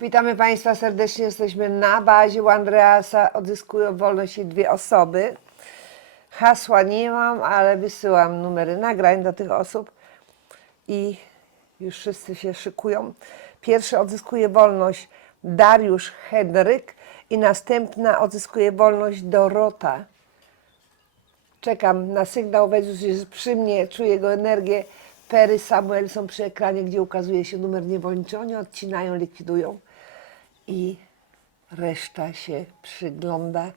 Witamy Państwa serdecznie. Jesteśmy na bazie u Andreasa. Odzyskują wolność i dwie osoby. Hasła nie mam, ale wysyłam numery nagrań do tych osób i już wszyscy się szykują. Pierwszy odzyskuje wolność Dariusz Henryk i następna odzyskuje wolność Dorota. Czekam na sygnał, Wezus jest przy mnie, czuję jego energię. Pery, Samuel są przy ekranie, gdzie ukazuje się numer niewolniczy. Oni odcinają, likwidują i reszta się przygląda,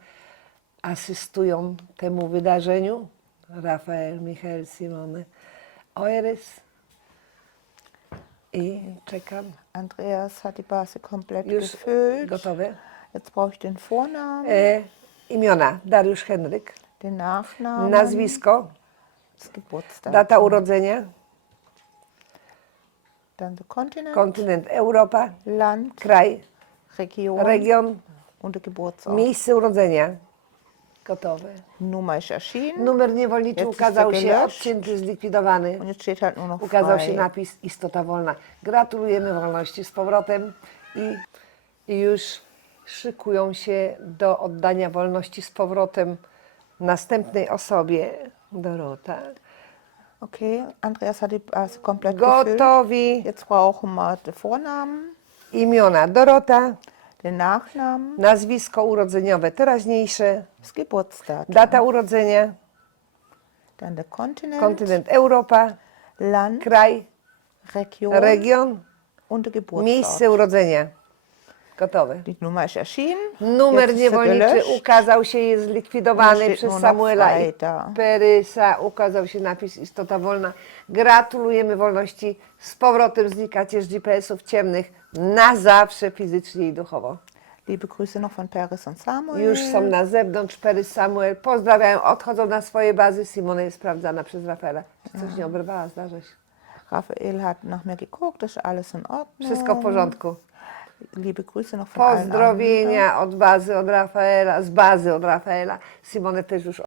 asystują temu wydarzeniu. Rafael, Michael, Simone, Eures i czekam. Andreas hat die Base komplett Już gefüllt. gotowe. Jetzt brauche ich den Vornamen, E, imiona. Dariusz Henryk, den Nachnamen, nazwisko, das data urodzenia, dann der Kontinent, kontynent Europa, Land, kraj, Region region, und Geburtsort. miejsce urodzenia. Gotowe. Nummer ist erschienen Numer niewolniczy Jetzt ukazał ist się, er gelöscht. odcięty, zlikwidowany. und jetzt steht halt nur noch Ukazał frei. się napis Istota Wolna. Gratulujemy wolności z powrotem i, i już szykują się do oddania wolności z powrotem następnej osobie. Dorota. Okay, Andreas hat die komplett gefüllt. Gotowi. Jetzt brauchen wir den Vornamen, Imiona Dorota, den Nachnamen, nazwisko urodzeniowe teraźniejsze, Geburtsdatum, data urodzenia, dann der Kontinent, kontynent. Europa, Land, kraj, Region. Region, und der Geburtsort. miejsce urodzenia. Nummer ist erschienen. Numer Jetzt ist er niewolniczy gelöscht. ukazał się, jest zlikwidowany przez nur noch Samuela i. Perysa. Ukazał się napis Istota Wolna. Gratulujemy wolności. Z powrotem znikacie z GPS-ów ciemnych na zawsze fizycznie i duchowo. Liebe Grüße noch von Peris und Samuel. Już są na zewnątrz. Perys, Samuel pozdrawiają, odchodzą na swoje bazy. Simone jest sprawdzana przez Rafaela. Czy coś nie obrywała, zdarza się. Rafael hat nach mir geguckt, ist alles in Ordnung. Wszystko w porządku. Liebe Grüße noch von allen. Pozdrowienia od bazy od Rafaela, z bazy od Rafaela. Simone też już